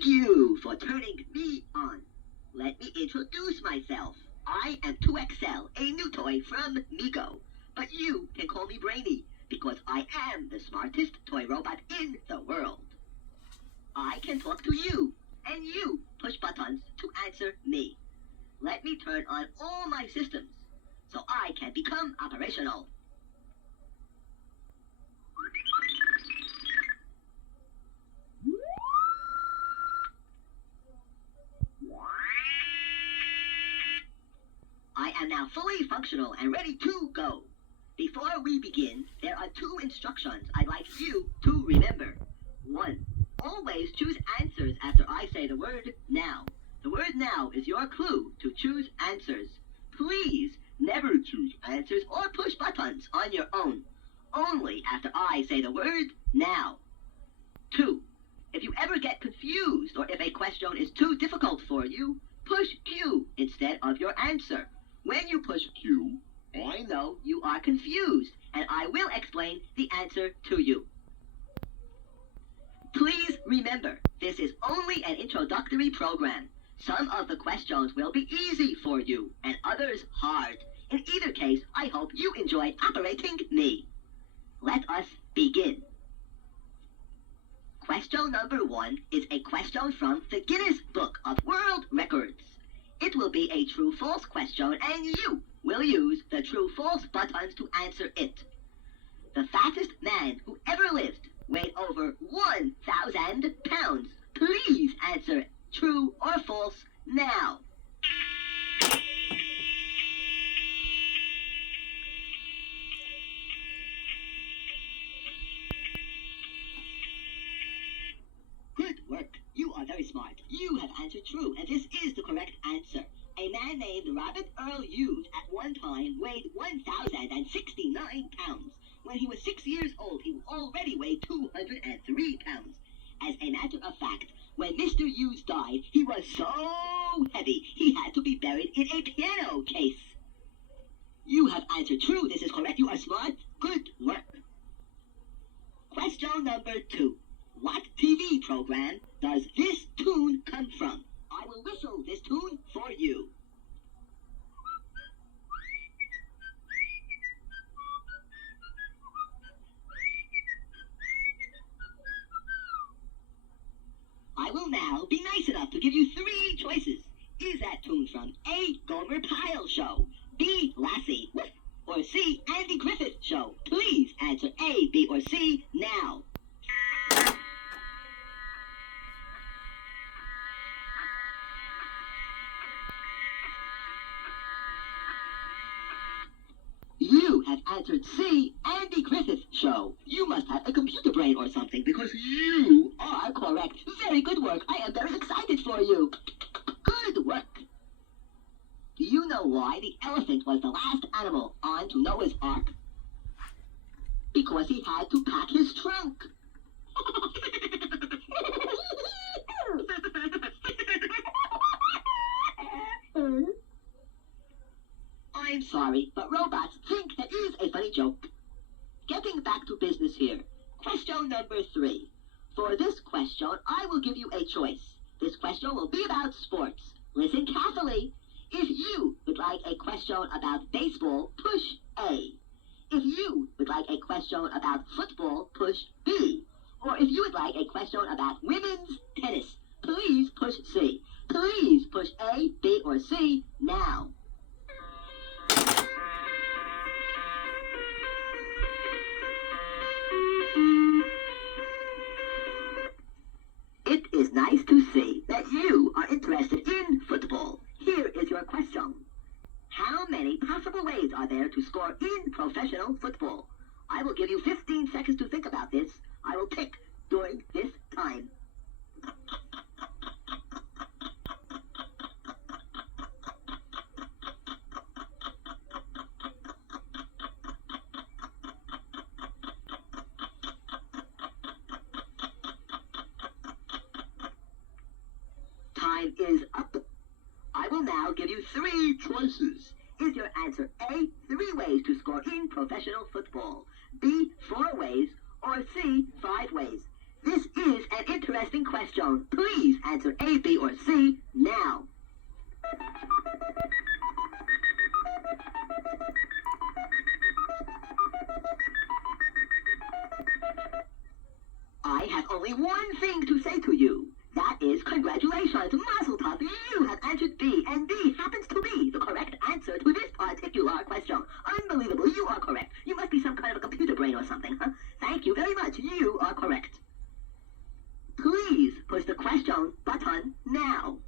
Thank you for turning me on. Let me introduce myself. I am 2XL, a new toy from Mego. But you can call me Brainy, because I am the smartest toy robot in the world. I can talk to you, and you push buttons to answer me. Let me turn on all my systems, so I can become operational. I am now fully functional and ready to go. Before we begin, there are 2 instructions I'd like you to remember. 1. Always choose answers after I say the word now. The word now is your clue to choose answers. Please never choose answers or push buttons on your own. Only after I say the word now. 2. If you ever get confused or if a question is too difficult for you, push Q instead of your answer. When you push Q, I know you are confused, and I will explain the answer to you. Please remember, this is only an introductory program. Some of the questions will be easy for you, and others hard. In either case, I hope you enjoyed operating me. Let us begin. Question number 1 is a question from the Guinness Book of World Records. It will be a true-false question, and you will use the true-false buttons to answer it. The fattest man who ever lived weighed over 1,000 pounds. Please answer true or false now. Good work. You are very smart. You have answered true, and this is the correct answer. A man named Robert Earl Hughes at one time weighed 1,069 pounds. When he was 6 years old, he already weighed 203 pounds. As a matter of fact, when Mr. Hughes died, he was so heavy he had to be buried in a piano case. You have answered true. This is correct. You are smart. Good work. Question number 2. What TV program does this tune come from? I will whistle this tune for you. I will now be nice enough to give you 3 choices. Is that tune from A. Gomer Pyle Show, B. Lassie, or C. Andy Griffith Show? Please answer A, B, or C now. You have answered C, Andy Griffith Show. You must have a computer brain or something, because you are correct. Very good work. I am very excited for you. Good work. Do you know why the elephant was the last animal onto Noah's Ark? Because he had to pack his trunk. I'm sorry, but robots think that is a funny joke. Getting back to business here. Question number 3. For this question, I will give you a choice. This question will be about sports. Listen carefully. If you would like a question about baseball, push A. If you would like a question about football, push B. Or if you would like a question about women's tennis, please push C. Please push A, B, or C now. It is nice to see that you are interested in football. Here is your question. How many possible ways are there to score in professional football? I will give you 15 seconds to think about this. I will tick during this time. Time is up. I will now give you 3 choices. Is your answer A, 3 ways to score in professional football, B, 4 ways, or C, 5 ways? This is an interesting question. Please answer A, B, or C now. I have only one thing to say to you. That is congratulations, Mazel Tov. You have answered B, and B happens to be the correct answer to this particular question. Unbelievable, you are correct. You must be some kind of a computer brain or something, huh? Thank you very much, you are correct. Please push the question button now.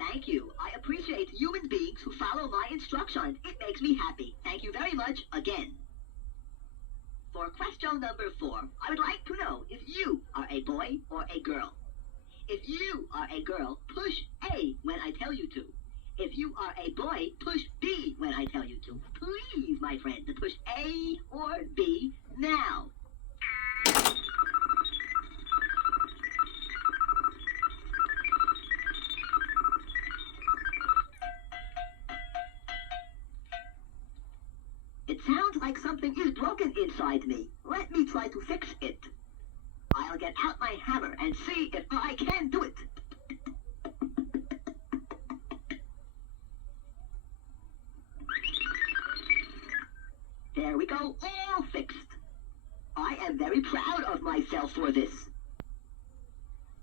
Thank you. I appreciate human beings who follow my instructions. It makes me happy. Thank you very much again. For question number 4, I would like to know if you are a boy or a girl. If you are a girl, push A when I tell you to. If you are a boy, push B when I tell you to. Please, my friend, push A or B now. It sounds like something is broken inside me. Let me try to fix it. I'll get out my hammer and see if I can do it. There we go, all fixed. I am very proud of myself for this.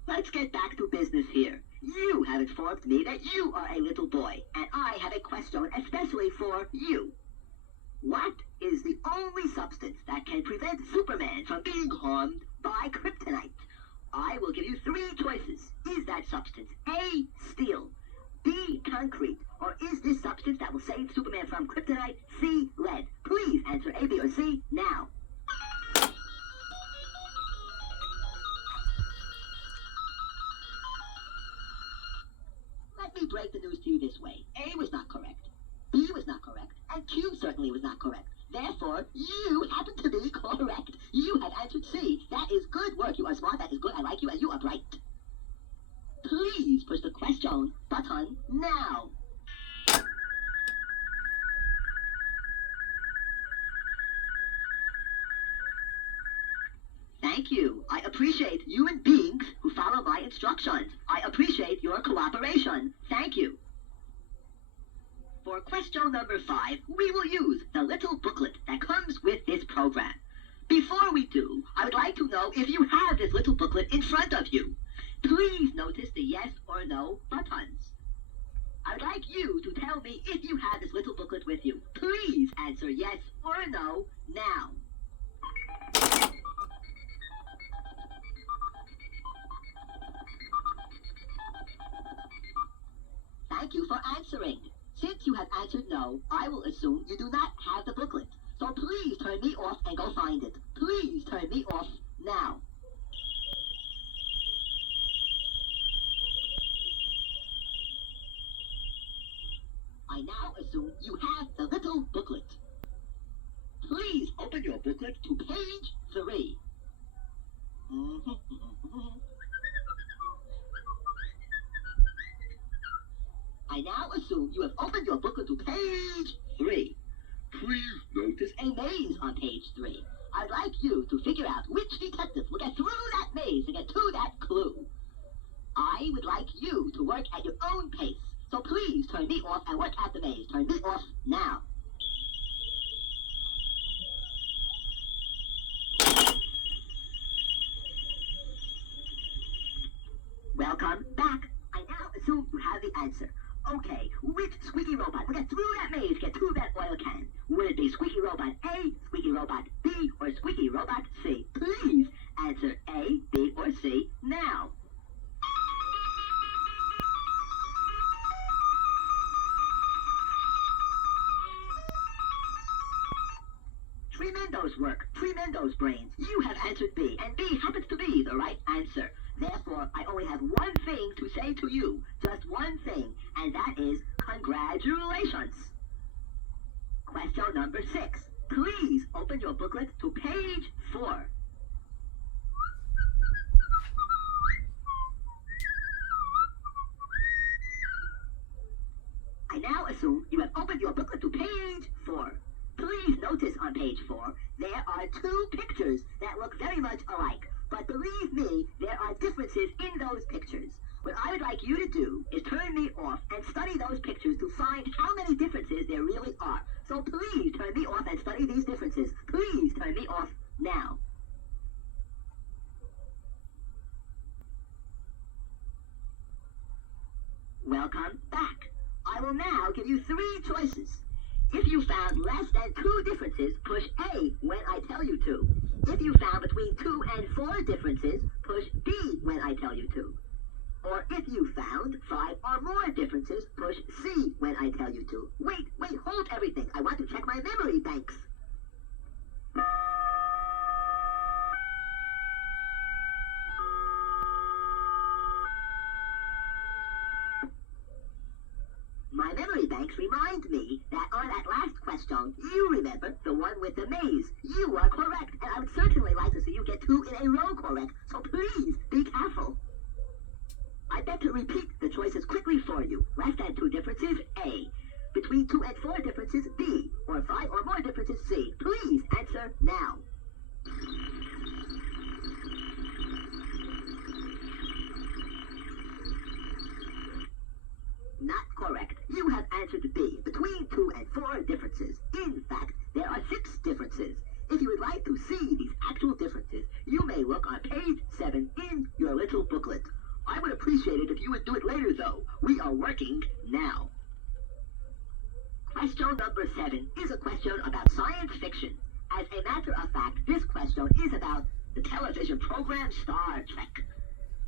Let's get back to business here. You have informed me that you are a little boy, and I have a question especially for you. What is the only substance that can prevent Superman from being harmed by kryptonite? I will give you 3 choices. Is that substance A, steel, B, concrete, or is this substance that will save Superman from kryptonite C, lead? Please answer A, B, or C now. Let me break the news to you this way. A was not correct, B was not correct, and Q certainly was not correct. Therefore, you happen to be correct. You have answered C. That is good work. You are smart. That is good. I like you, and you are bright. Please push the question button now. Thank you. I appreciate human beings who follow my instructions. I appreciate your cooperation. Thank you. For question number 5, we will use the little booklet that comes with this program. Before we do, I would like to know if you have this little booklet in front of you. Please notice the yes or no buttons. I would like you to tell me if you have this little booklet with you. Please answer yes or no now. Thank you for answering. Since you have answered no, I will assume you do not have the booklet. So please turn me off and go find it. Please turn me off now. I now assume you have the little booklet. Please open your booklet to page 3. I now assume you have opened your booklet to page 3. Please notice a maze on page 3. I'd like you to figure out which detective will get through that maze and get to that clue. I would like you to work at your own pace. So please turn me off and work at the maze. Turn me off now. Welcome back. I now assume you have the answer. Okay, which squeaky robot will get through that maze, get to that oil can? Would it be Squeaky Robot A, Squeaky Robot B, or Squeaky Robot C? Please answer A, B, or C now. Tremendous work, tremendous brains. You have answered B, and B happens to be the right answer. Therefore, I only have one thing to say to you. Just one thing, and that is congratulations. Question number 6. Please open your booklet to page 4. I now assume you have opened your booklet to page 4. Please notice on page 4, there are 2 pictures that look very much alike. But believe me, there are differences in those pictures. What I would like you to do is turn me off and study those pictures to find how many differences there really are. So please turn me off and study these differences. Please turn me off now. Welcome back. I will now give you 3 choices. If you found less than 2 differences, push A when I tell you to. If you found between 2 and 4 differences, push B when I tell you to. Or if you found 5 or more differences, push C when I tell you to. Wait, hold everything. I want to check my memory banks. My memory banks remind me that on that last question, you remember the one with the maze. You are correct, and I would certainly like to see you get 2 in a row correct, so please be careful. I beg to repeat the choices quickly for you. Less than 2 differences, A. Between 2 and 4 differences, B. Or 5 or more differences, C. Please answer now. Not correct. You have answered B. Between 2 and 4 differences. In fact, there are 6 differences. If you would like to see these actual differences, you may look on page 7 in your little booklet. I would appreciate it if you would do it later, though. We are working now. Question number 7 is a question about science fiction. As a matter of fact, this question is about the television program Star Trek.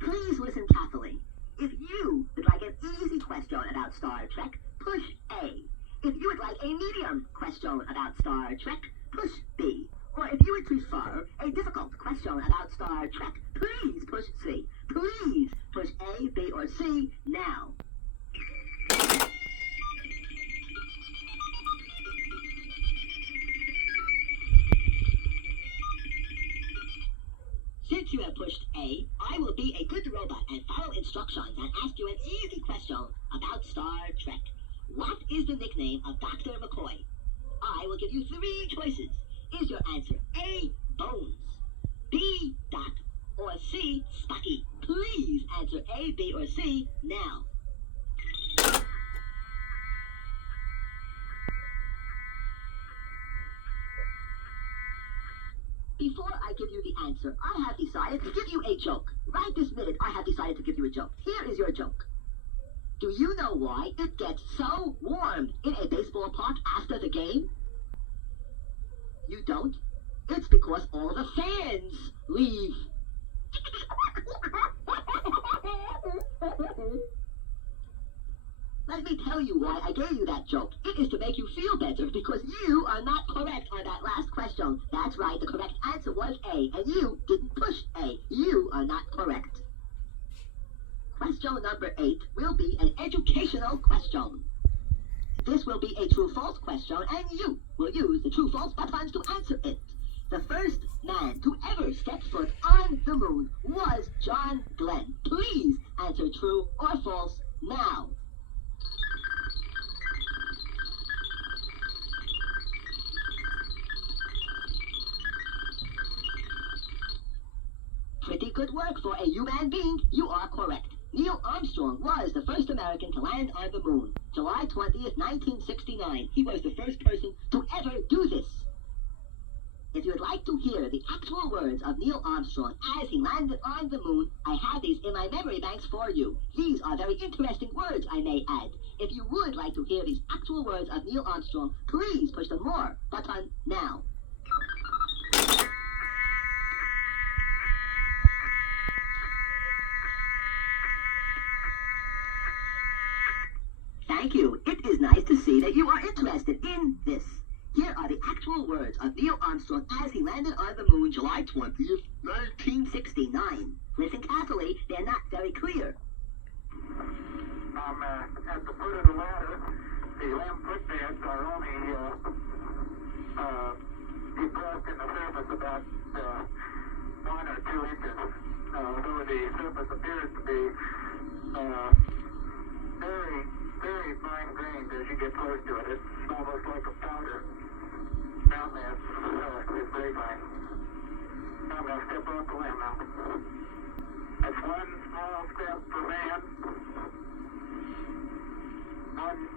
Please listen carefully. If you would like an easy question about Star Trek, push A. If you would like a medium question about Star Trek, push B. Or if you would prefer a difficult question about Star Trek, please push C. Please push A, B, or C now. Since you have pushed A, I will be a good robot and follow instructions and ask you an easy question about Star Trek. What is the nickname of Dr. McCoy? I will give you 3 choices. Is your answer A, Bones, B, Doc, or C, Spocky? Please answer A, B, or C now. Before I give you the answer, I have decided to give you a joke. Right this minute, I have decided to give you a joke. Here is your joke. Do you know why it gets so warm in a baseball park after the game? You don't? It's because all the fans leave. Let me tell you why I gave you that joke. It is to make you feel better because you are not correct on that last question. That's right, the correct answer was A, and you didn't push A. You are not correct. Question number 8 will be an educational question. This will be a true-false question, and you will use the true-false buttons to answer it. The first man to ever step foot on the moon was John Glenn. Please answer true or false now. Pretty good work for a human being. You are correct. Neil Armstrong was the first American to land on the moon. July 20th, 1969. He was the first person to ever do this. If you would like to hear the actual words of Neil Armstrong as he landed on the moon, I have these in my memory banks for you. These are very interesting words, I may add. If you would like to hear these actual words of Neil Armstrong, please push the more button now. Thank you. It is nice to see that you are interested in this. Here are the actual words of Neil Armstrong as he landed on the moon July 20th, 1969. Listen carefully, they're not very clear. At the foot of the ladder, the limb footpads are only depressed in the surface about 1 or 2 inches, although the surface appears to be very, very fine grained. There you get close to it, it's almost like a powder. Down there, it's grapevine. I'm going to step off the limb now. That's one small step for man, one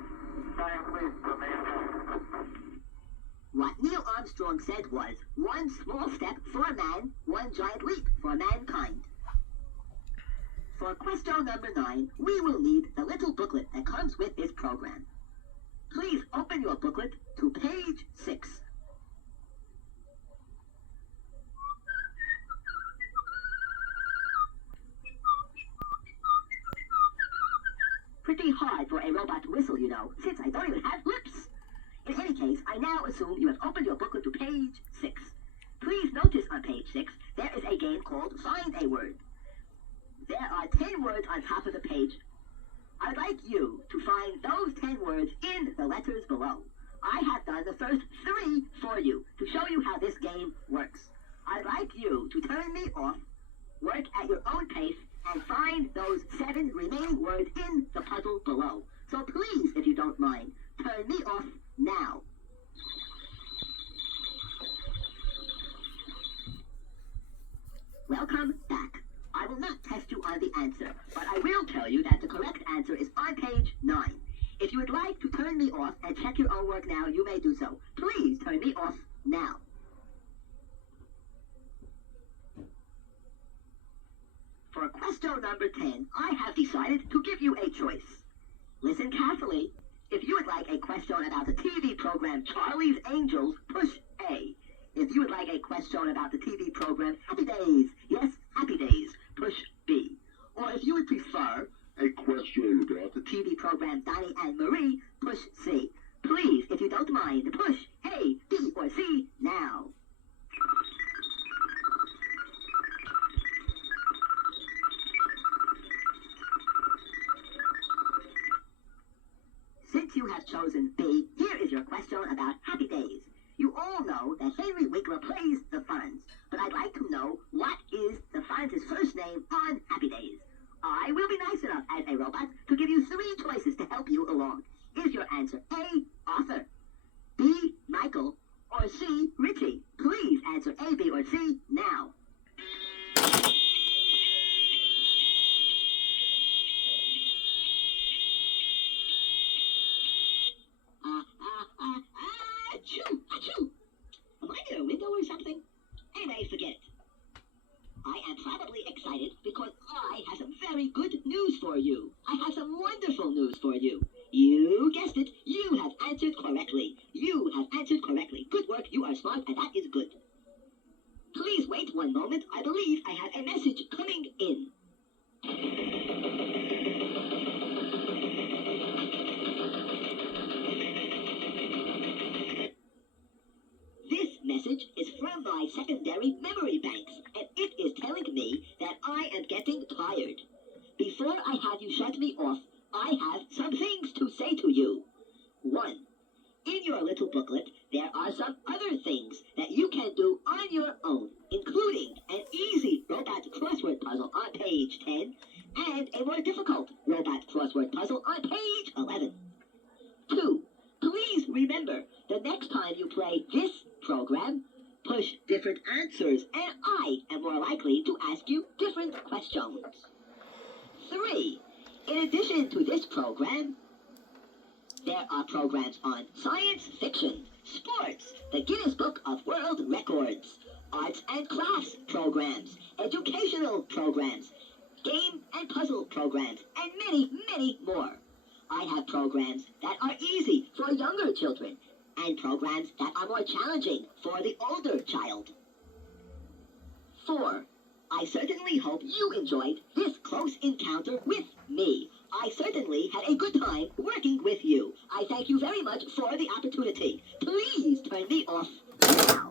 giant leap for mankind. What Neil Armstrong said was, one small step for man, one giant leap for mankind. For question number 9, we will need the little booklet that comes with this program. Please open your booklet to page 6. Pretty hard for a robot to whistle, you know, since I don't even have lips. In any case, I now assume you have opened your booklet to page 6. Please notice on page 6, there is a game called Find a Word. There are 10 words on top of the page. I'd like you to find those 10 words in the letters below. I have done the first 3 for you to show you how this game works. I'd like you to turn me off, work at your own pace, and find those 7 remaining words in the puzzle below. So please, if you don't mind, turn me off now. Welcome back. I will not test you on the answer, but I will tell you that the correct answer is on page 9. If you would like to turn me off and check your own work now, you may do so. Please turn me off now. For question number 10, I have decided to give you a choice. Listen carefully. If you would like a question about the TV program Charlie's Angels, push A. If you would like a question about the TV program Happy Days, yes, Happy Days, push B. Or if you would prefer a question about the TV program Donnie and Marie, push C. Please, if you don't mind, push A, B, or C now. Since you have chosen B, here is your question about Happy Days. You all know that Henry Winkler plays the Fonz, but I'd like to know what is the Fonz's first name on Happy Days. I will be nice enough as a robot to give you 3 choices to help you along. Is your answer A, Arthur, B, Michael, or C, Richie? Please answer A, B, or C now. Achoo! Achoo! Am I near a window or something? Anyway, forget it. I am probably excited because I have some very good news for you. I have some wonderful news for you. You guessed it. You have answered correctly. You have answered correctly. Good work. You are smart, and that is good. Please wait one moment. I believe I have a message coming in. This message is from my secondary memory banks, and it is telling me that I am getting tired. Before I have you shut me off, I have some things to say to you. 1. In your little booklet, there are some other things that you can do on your own, including an easy robot crossword puzzle on page 10 and a more difficult robot crossword puzzle on page 11. 2. Please remember, the next time you play this program, push different answers, and I am more likely to ask you different questions. 3. In addition to this program, there are programs on science fiction, sports, the Guinness Book of World Records, arts and crafts programs, educational programs, game and puzzle programs, and many, many more. I have programs that are easy for younger children, and programs that are more challenging for the older child. 4. I certainly hope you enjoyed this close encounter with me. I certainly had a good time working with you. I thank you very much for the opportunity. Please turn me off now.